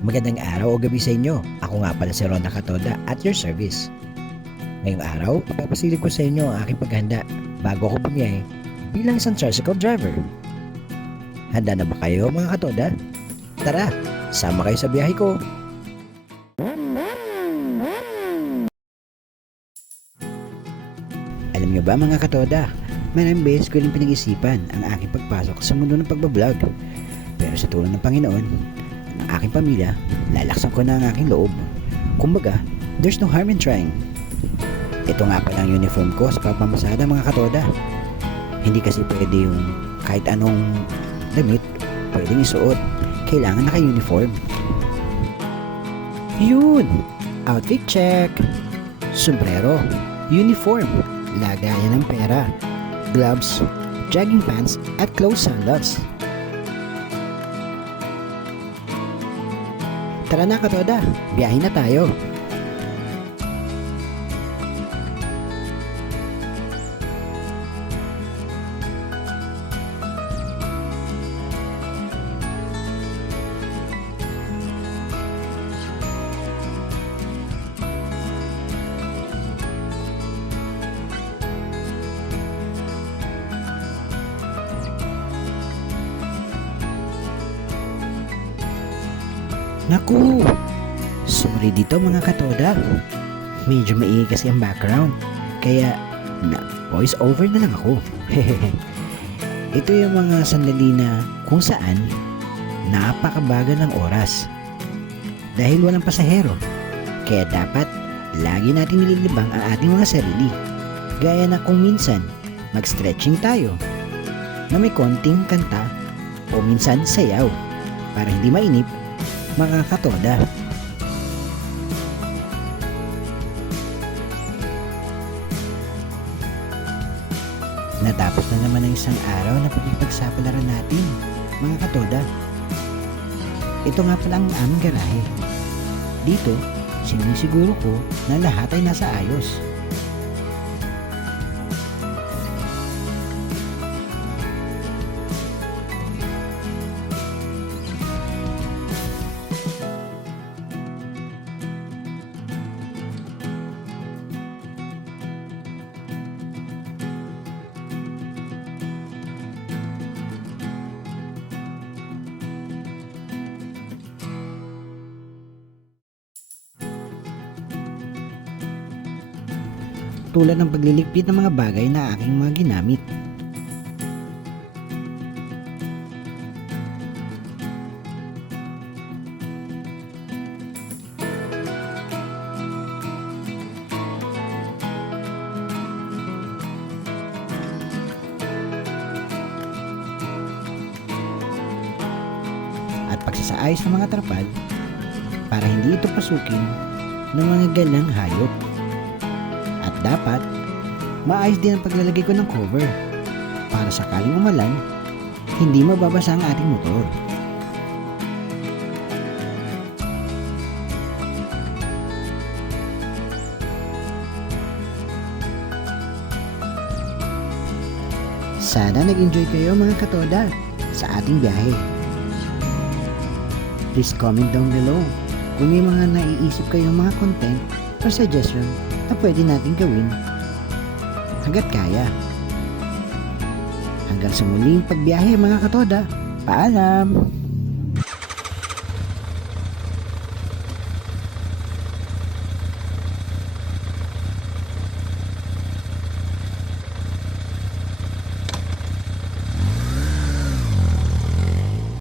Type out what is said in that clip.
Magandang araw o gabi sa inyo. Ako nga pala si Ron Nakatoda at your service. Ngayong araw, ipapasilip ko sa inyo ang aking paghanda bago ako bumiyahe bilang isang tricycle driver. Handa na ba kayo mga katoda? Tara, sama kayo sa biyahe ko. Alam niyo ba mga katoda, maraming beses ko rin pinag-isipan ang aking pagpasok sa mundo ng pagbablog. Pero sa tulong ng Panginoon, ang aking pamilya, lalaksan ko na ang aking loob. Kumbaga, there's no harm in trying. Ito nga pala ang uniform ko sa pagmamasada mga katoda. Hindi kasi pwede yung kahit anong damit pwedeng isuot. Kailangan naka-uniform. Yun! Outfit check! Sombrero, uniform, lagayan ng pera, gloves, jogging pants at closed sandals. Tara na katoda, biyahe na tayo. Naku! Sorry dito mga katoda. Medyo maingay kasi ang background. Kaya, voice over na lang ako. Ito yung mga sandali na kung saan napakabagal ng oras. Dahil walang pasahero. Kaya dapat lagi natin nililibang ang ating mga sarili. Gaya na kung minsan mag-stretching tayo na may konting kanta o minsan sayaw para hindi mainip mga katoda. Natapos na naman ang isang araw na pakipagsapalaran natin, mga katoda. Ito nga pala ang aming garahe. Dito, sinisiguro ko na lahat ay nasa ayos. Tulad ng pagliligpit ng mga bagay na aking mga ginamit. At pagsasaayos ng mga trapal para hindi ito pasukin ng mga galang hayop. At dapat, maayos din ang paglalagay ko ng cover para sakaling umalan, hindi mababasa ang ating motor. Sana nag-enjoy kayo mga katoda sa ating biyahe. Please comment down below kung may mga naiisip kayong mga content or suggestion na pwede natin gawin hanggat kaya. Hanggang sa muling pagbiyahe mga katoda, paalam!